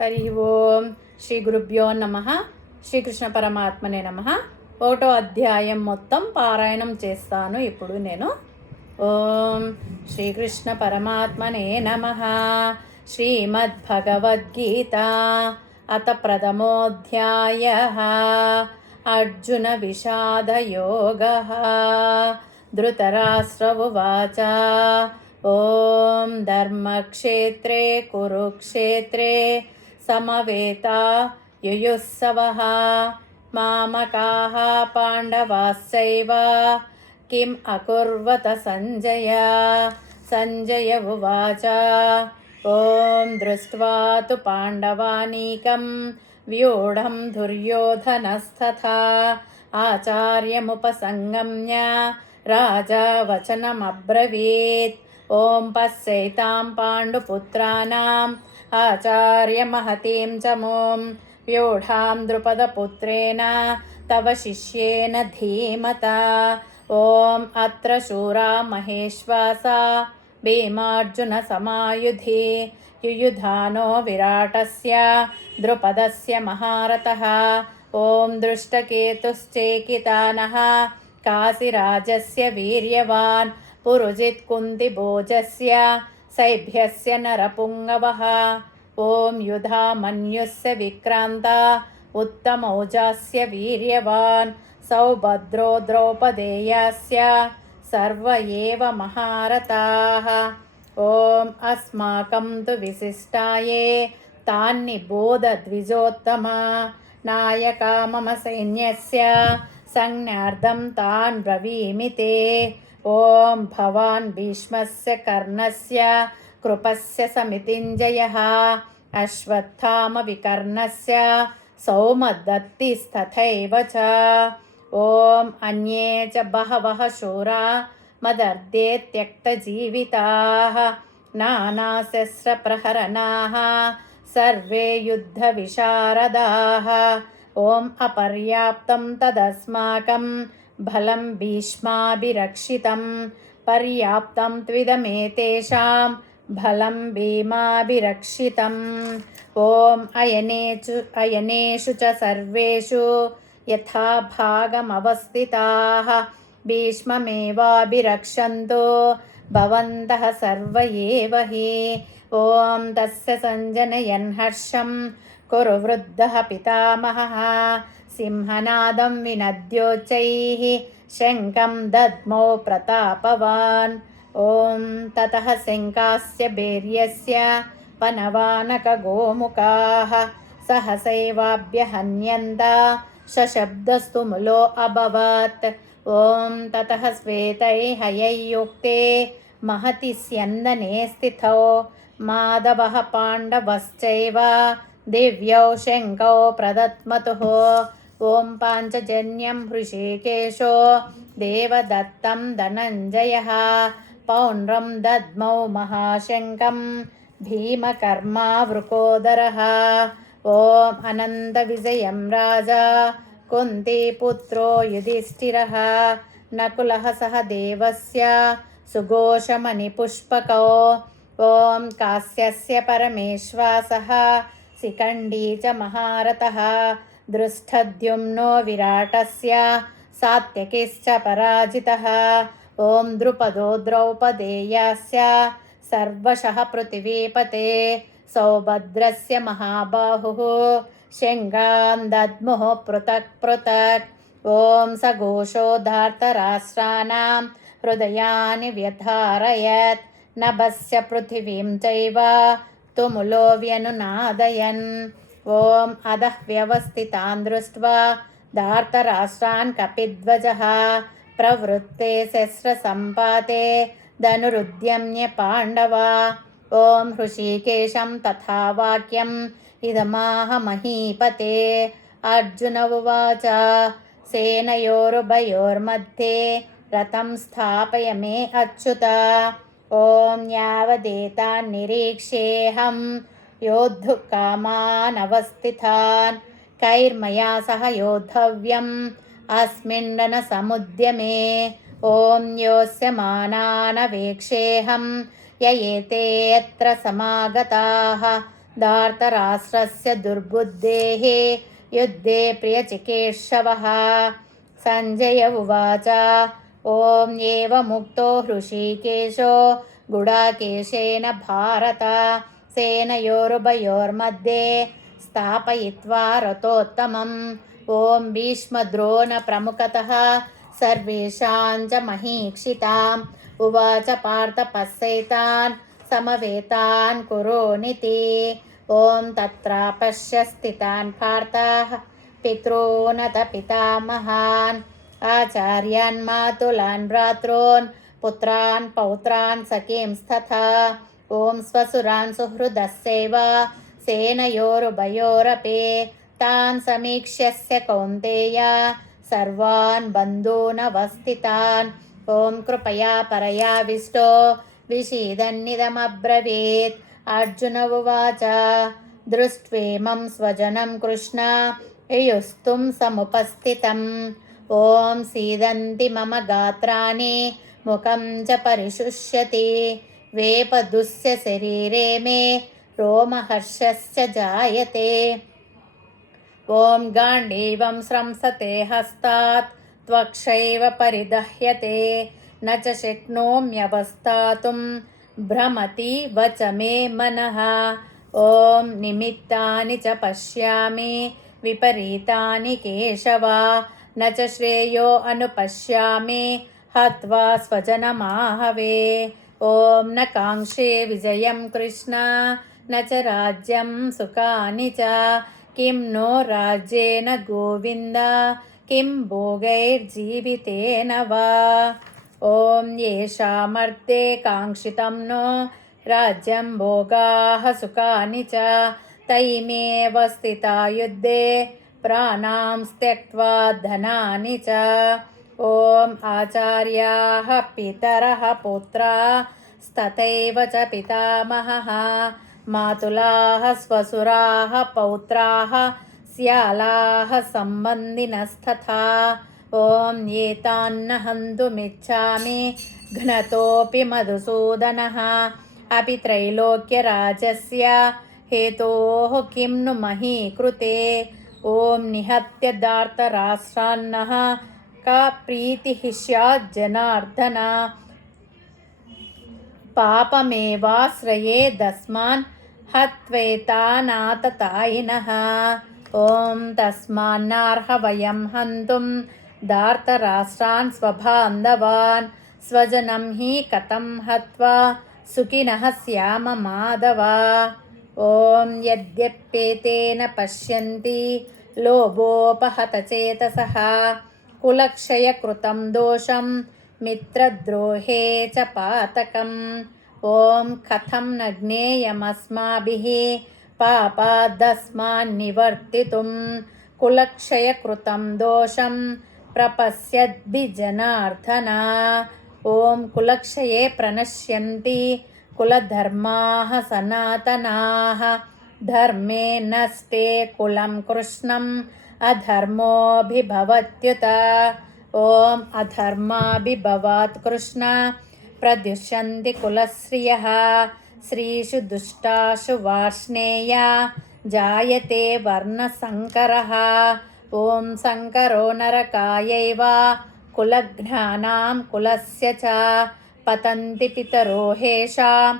హరి ఓం శ్రీ గురుభ్యో నమః. శ్రీకృష్ణ పరమాత్మనే నమః. 1వ అధ్యాయం మొత్తం పారాయణం చేస్తాను ఇప్పుడు నేను. ఓం శ్రీకృష్ణ పరమాత్మనే నమః. శ్రీమద్భగవద్గీత అత ప్రథమోऽధ్యాయః. అర్జున విషాదయోగః. ధృతరాష్ట్ర ఉవాచ ఓం ధర్మక్షేత్రే కురుక్షేత్రే సమవేతా యుయుత్సవః. మామకాః పాండవాశ్చైవ కిం అకుర్వత సంజయ. సంజయ ఉవాచ ఓం దృష్ట్వా తు పాండవానీకం వ్యూఢం దుర్యోధనస్తథా ఆచార్యముపసంగమ్య రాజా వచనమబ్రవీత్. ఓం పశ్యైతాం పాండుపుత్రానాం ఆచార్యమహతీం చ మోం వ్యూఢాం ద్రుపదపుత్రేణ తవ శిష్యేన ధీమతా. ఓం అత్ర శూరా మహేశ్వాసా భీమార్జున సమాయుధి. యుయుధానో విరాటస్య ద్రుపదస్య మహారథః. ఓం దృష్టకేతుశ్చేకితానః కాశీరాజస్య వీర్యవాన్. పురుజిత్ కుంతిభోజస్య సైభ్యస్య నరపుంగవః. ఓం యుధామన్యుస్య విక్రాంత ఉత్తమౌజాస్య వీర్యవాన్. సౌభద్రో ద్రౌపదేయస్య సర్వ ఏవ మహారథాః. ఓం అస్మాకం తు విశిష్టాయే తాన్నిబోధ ద్విజోత్తమా. నాయకా మమ సైన్యస్య సంజ్ఞార్థం తాన్ బ్రవీమి తే. ఓం భవాన్ భీష్మస్య కర్ణస్య కృపస్య సమితింజయః. అశ్వత్థామ వికర్ణస్య సౌమదత్తిస్తథైవ చ. ఓం అన్యే చ బహవః శూరా మదర్దే త్యక్తజీవితాః. నానాశస్త్రప్రహరణాః సర్వే యుద్ధవిశారదాః. ఓం అపర్యాప్తం తదస్మాకం బలం భీష్మాభిరక్షితం. పర్యాప్తం త్విదమేతేషాం బలం భీమాభిరక్షితం. ఓం అయనేషు చ సర్వేషు యథా భాగమవస్థితాః. భీష్మమేవాభిరక్షन्तు భవంతః సర్వ ఏవ హి. ఓం తస్య సంజనయన్ హర్షం కురు వృద్ధః పితామహः. సింహనాదం వినద్యోచ్చైః శంఖం దద్మౌ ప్రతాపవాన్. ఓం తతః శంఖాస్య భేర్యస్య పనవానక గోముఖాః సహసైవాభ్యహన్యంత సశబ్దస్తు ములో అభవత్. ఓం తతః శ్వేతైర్హయైర్యుక్తే మహతి స్యందనే స్థితౌ మాధవః పాండవశ్చైవ దివ్యౌ శంఖౌ ప్రదత్మతుః. ఓం పాంచజన్యం హృషీకేశో దేవదత్తం ధనంజయః. పౌండ్రం దద్మౌ మహాశంఖం భీమకర్మా వృకోదరః. ఓం అనంత విజయం రాజా కుంతీపుత్రో యుధిష్ఠిరః. నకులః సహ దేవస్య సుఘోషమణిపుష్పకౌ. ఓం కాశ్యస్య పరమేశ్వాసః శిఖండీ చ మహారథః. దృష్టద్యుమ్నో విరాటస్య సాత్యకిశ్చ పరాజితః. ఓం ద్రుపదో ద్రౌపదేయస్య సర్వశః పృథివీపతే. సౌభద్రస్య మహాబాహుః శంఖాన్ దద్ముః పృథక్ పృథక్. ఓం సఘోషో ధార్తరాష్ట్రాణాం హృదయాని వ్యధారయత్. నభస్య పృథివీం చైవ తుములో వ్యనునాదయన్. ఓం అధః వ్యవస్థితాన్ దృష్ట్వా ధార్తరాష్ట్రాన్ కపిధ్వజః. ప్రవృత్తే శస్త్రసంపాతే ధనురుద్యమ్య పాండవా. ఓం హృషీకేశం తథా వాక్యం ఇదమాహ మహీపతే. అర్జున ఉవాచ సేనయోరుభయోర్मध्ये రథం స్థాపయ మే అచ్యుత. ఓం యావదేతాన్ నిరీక్ష్యేహం యోద్ధుకామానవస్థితాన్. కైర్మయా సహ యోద్ధవ్యం అస్మిన్ సముద్యమే. ఓం యోస్యమానానవేక్షేహం యయేతే యత్ర సమాగతాః धार्तराष्ट्रस्य दुर्बुद्धेः युद्धे प्रियचिकीर्षवः। सञ्जय उवाच ॐ एवमुक्तो हृषीकेशो गुडाकेशेन भारत सेनयोरुभयोर्मध्ये स्थापयित्वा रथोत्तमम्। ॐ भीष्मद्रोणप्रमुखतः सर्वेषां च महीक्षिताम् उवाच पार्थ पश्यैतान् समवेतान् कुरोनिति। ॐ तत्र पश्य स्थितान् पार्थः पितॄनथ पितामहान् आचार्यान् मातुलान् भ्रातॄन् पुत्रान् पौत्रान् सखींस्तथा। ॐ स्वसुरान् सुहृदस्यैव सेनयोरुभयोरपि तान् समीक्ष्य कौन्तेय सर्वान् बन्धूनवस्थितान्। ॐ कृपया परयाविष्टो विषीदन्निदमब्रवीत्। अर्जुन उवाच दृष्ट्वेमं स्वजनं कृष्ण युयुस्तुं समुपस्थितम्। ॐ सीदन्ति मम गात्राणि मुखं च परिशुष्यति वेपदुस्य शरीरे मे रोमहर्षश्च जायते। ॐ गाण्डीवं स्रंसते हस्तात् त्वक्षैव परिदह्यते न च शक्नोम्यवस्थातुं भ्रमति वच मे मनः। ॐ निमित्तानि च पश्यामि विपरीतानि केशव न च श्रेयो अनुपश्यामि हत्वा स्वजनमाहवे। ॐ न काङ्क्षे विजयं कृष्ण न च राज्यं सुखानि च किं नो राज्येन गोविन्द किं भोगैर्जीवितेन वा। ॐ येषामर्थे काङ्क्षितं नो राज्यं भोगाः सुखानि च तैमेव स्थिता युद्धे प्राणां त्यक्त्वा धनानि च। ॐ आचार्याः पितरः पुत्रास्तथैव च पितामहः मातुलाः स्वसुराः पौत्राः स्यालाः सम्बन्धिनस्तथा। ॐ एतान्न हन्तुमिच्छामि घ्नतोऽपि मधुसूदनः अपि त्रैलोक्यराजस्य हेतोः किं नु मही कृते। ॐ निहत्य धार्तराष्ट्रान्नः का प्रीतिः स्यात् जनार्दन पापमेवाश्रयेदस्मान् हत्वेतानाततायिनः। ॐ तस्मान्नार्ह वयं हन्तुं धार्तराष्ट्रान् स्वबान्धवान् स्वजनं हि कथं हत्वा सुखिनः स्याम माधव। ॐ यद्यप्येतेन पश्यन्ति लोभोपहतचेतसः कुलक्षयकृतं दोषं मित्रद्रोहे च पातकम्। ॐ कथं न ज्ञेयमस्माभिः पापादस्मान्निवर्तितुं कुलक्षयकृतं दोषं प्रपश्यद्भिजनार्दन। ॐ कुलक्षये प्रणश्यन्ति कुलधर्माः सनातनाः धर्मे नष्टे कुलं कृष्णम् अधर्मोऽभिभवत्युत। ॐ अधर्माभिभवात् कृष्ण प्रदुष्यन्ति कुलश्रियः स्त्रीषु दुष्टासु वार्ष्णेय जायते वर्णसङ्करः। ॐ सङ्करो नरकायैव कुलघ्नानां कुलस्य च पतन्ति पितरो हेषां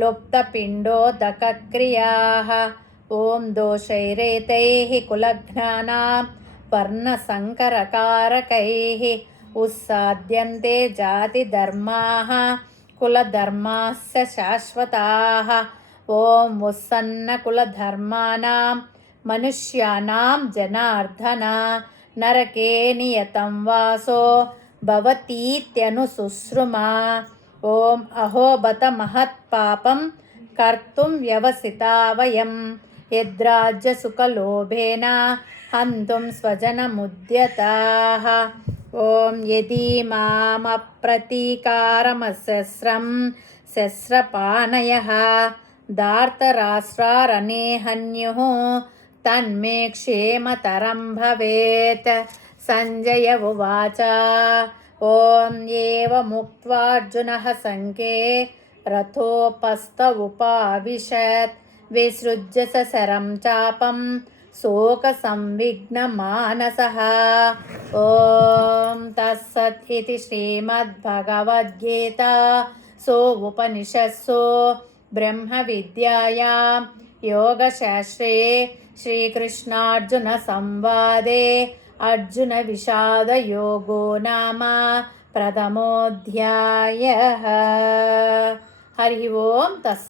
लुप्तपिण्डोदकक्रियाः। ॐ दोषैरेतैः कुलघ्नानां वर्णसङ्करकारकैः उत्साद्यन्ते जातिधर्माः कुलधर्मास्य शाश्वताः। ॐ उत्सन्नकुलधर्माणां मनुष्याणां जनार्दन नरके नियतं वासो भवतीत्यनुशुश्रुमा। ॐ अहो बत महत्पापं कर्तुं व्यवसिता वयं यद्राज्यसुखलोभेन हन्तुं स्वजनमुद्यताः। ॐ यदि मामप्रतीकारमशस्रं शस्त्रपाणयः धार्तराष्ट्रारणे हन्युः तन्मे क्षेमतरं भवेत्। सञ्जय उवाच ॐ एवमुक्त्वा अर्जुनः सङ्खे रथोपस्थ उपाविशत् విసృజ్య సశరం చాపం శోకసంవిఘ్నమానసః. ఓం తత్సత్ ఇతి శ్రీమద్భగవద్గీతా ఉపనిషత్సు బ్రహ్మ విద్యాయాం యోగశాస్త్రే శ్రీకృష్ణార్జున సంవాదే అర్జున విషాద యోగో నామ ప్రథమోऽధ్యాయः. హరి ఓం తస్